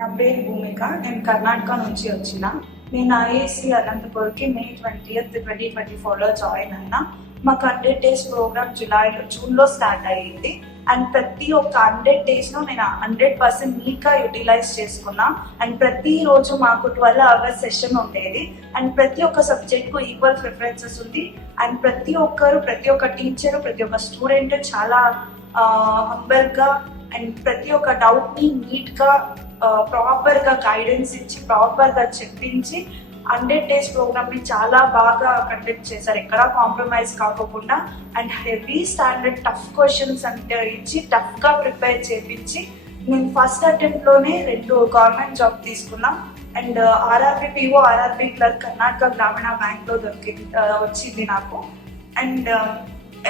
నా పేరు భూమిక. నేను కర్ణాటక నుంచి వచ్చిన. నేను ఐఏసీ అనంతపూర్కి మే 20th 2024లో జాయిన్ అయినా. మాకు 100 days ప్రోగ్రామ్ జూన్లో స్టార్ట్ అయ్యింది. అండ్ ప్రతి ఒక్క 100 daysలో నేను 100% నీట్గా యూటిలైజ్ చేసుకున్నా. అండ్ ప్రతిరోజు మాకు 12 hours సెషన్ ఉండేది. అండ్ ప్రతి ఒక్క సబ్జెక్ట్కు ఈక్వల్ ప్రిఫరెన్సెస్ ఉంది. అండ్ ప్రతి ఒక్క టీచర్, ప్రతి ఒక్క స్టూడెంట్ చాలా హంబల్గా అండ్ ప్రతి ఒక్క డౌట్ని నీట్గా ప్రాపర్గా గైడెన్స్ ఇచ్చి ప్రాపర్గా చెప్పించి 100 days ప్రోగ్రామ్ని చాలా బాగా కండక్ట్ చేశారు, ఎక్కడా కాంప్రమైజ్ కాకోకుండా. And heavy standard tough questions అంటే ఇచ్చి టఫ్గా ప్రిపేర్ చేయించి నేను ఫస్ట్ అటెంప్ట్లోనే 2 గవర్నమెంట్ జాబ్ తీసుకున్నా. And RRB PO, RRB clerk Karnataka గ్రామీణ బ్యాంక్లో వచ్చింది నాకు.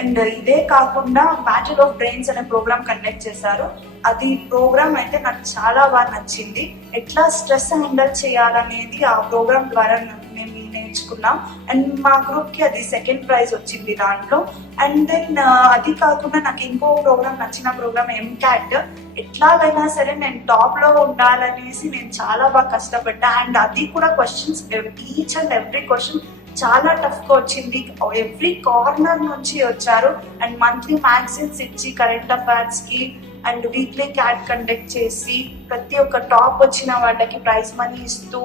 అండ్ ఇదే కాకుండా బ్యాటిల్ ఆఫ్ బ్రెయిన్స్ అనే ప్రోగ్రామ్ కండక్ట్ చేశారు. అది ప్రోగ్రామ్ అయితే నాకు చాలా బాగా నచ్చింది. ఎట్లా స్ట్రెస్ హ్యాండిల్ చేయాలనేది ఆ ప్రోగ్రామ్ ద్వారా మేము నేర్చుకున్నాం. అండ్ మా గ్రూప్కి అది 2nd prize వచ్చింది దాంట్లో. అండ్ దెన్ అది కాకుండా నాకు ఇంకో ప్రోగ్రామ్ నచ్చిన ప్రోగ్రామ్ ఎంకాట్. ఎట్లాగైనా సరే నేను టాప్లో ఉండాలనేసి నేను చాలా బాగా కష్టపడ్డా. అండ్ అది కూడా questions, each and every question చాలా టఫ్గా వచ్చింది. ఎవ్రీ కార్నర్ నుంచి వచ్చారు. అండ్ మంత్లీ మ్యాగజైన్స్ ఇచ్చి కరెంట్ అఫైర్స్కి అండ్ వీక్లీ క్యాట్ కండక్ట్ చేసి ప్రతి ఒక్క టాప్ వచ్చిన వాళ్ళకి ప్రైజ్ మనీ ఇస్తూ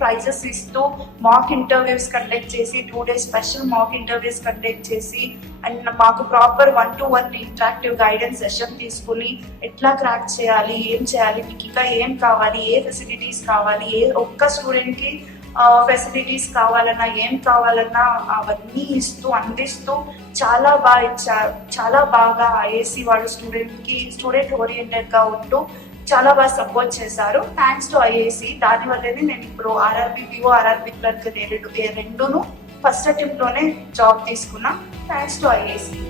ప్రైజెస్ ఇస్తూ మాక్ ఇంటర్వ్యూస్ కండక్ట్ చేసి 2 days special mock interviews conduct చేసి అండ్ మాకు proper 1-to-1 interactive guidance session తీసుకుని ఎట్లా క్రాక్ చేయాలి, ఏం చేయాలి, మీకు ఇంకా ఏం కావాలి, ఏ ఫెసిలిటీస్ కావాలి, ఏ ఒక్క స్టూడెంట్కి ఫెసిలిటీస్ కావాలన్నా ఏం కావాలన్నా అవన్నీ ఇస్తూ అందిస్తూ చాలా బాగా ఇచ్చారు. చాలా బాగా ఐఏసీ వాళ్ళు స్టూడెంట్ ఓరియంటెడ్గా ఉంటూ చాలా బాగా సపోర్ట్ చేశారు. Thanks to IAC. దానివల్లనే నేను ఇప్పుడు ఆర్ఆర్బి పిఓ, ఆర్ఆర్బి క్లర్క్ రెండును ఫస్ట్ అటెంప్ట్లోనే జాబ్ తీసుకున్నా. Thanks to IAC.